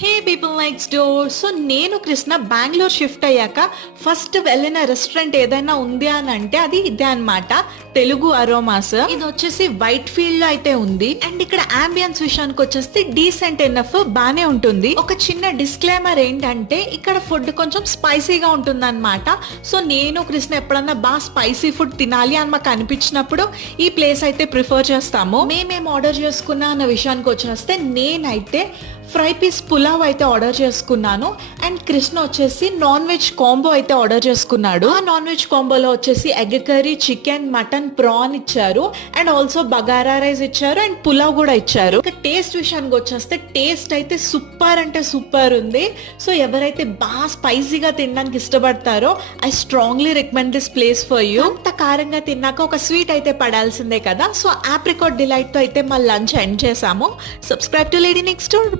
హే people next door. So నేను Krishna Bengaluru shift అయ్యాక first వెళ్ళిన రెస్టారెంట్ ఏదైనా ఉంది అని అంటే అది ఇదే అన్నమాట, తెలుగు అరోమాస్. ఇది వచ్చేసి వైట్ ఫీల్డ్ లో అయితే ఉంది. అండ్ ఇక్కడ అంబియన్స్ విషయానికి వచ్చేసి డీసెంట్ ఎనఫ్ బానే ఉంటుంది. ఒక చిన్న డిస్క్లైమర్ ఏంటంటే ఇక్కడ ఫుడ్ కొంచెం స్పైసీగా ఉంటుంది అనమాట. సో నేను కృష్ణ ఎప్పుడన్నా బాగా స్పైసీ ఫుడ్ తినాలి అని మాకు అనిపించినప్పుడు ఈ ప్లేస్ అయితే ప్రిఫర్ చేస్తాము. మేమేం ఆర్డర్ చేసుకున్నా అన్న విషయానికి వచ్చేస్తే నేనైతే ఫ్రై పీస్ పులావ్ అయితే ఆర్డర్ చేసుకున్నాను. అండ్ కృష్ణ వచ్చేసి నాన్ వెజ్ కాంబో అయితే ఆర్డర్ చేసుకున్నాడు. ఆ నాన్ వెజ్ కాంబోలో వచ్చేసి egg curry, chicken, mutton, prawn ఇచ్చారు. అండ్ ఆల్సో బగారా రైస్ ఇచ్చారు. అండ్ పులావ్ కూడా ఇచ్చారు. ఇక టేస్ట్ విషయానికి వచ్చేస్తే టేస్ట్ అయితే సూపర్ అంటే సూపర్ ఉంది. సో ఎవరైతే బాగా స్పైసీగా తినడానికి ఇష్టపడతారో I strongly recommend this place for you. అంత కారంగా తిన్నాక ఒక స్వీట్ అయితే పడాల్సిందే కదా. సో ఆప్రికాట్ డిలైట్ తో అయితే మా లంచ్ ఎండ్ చేసాము. Subscribe to lady next door.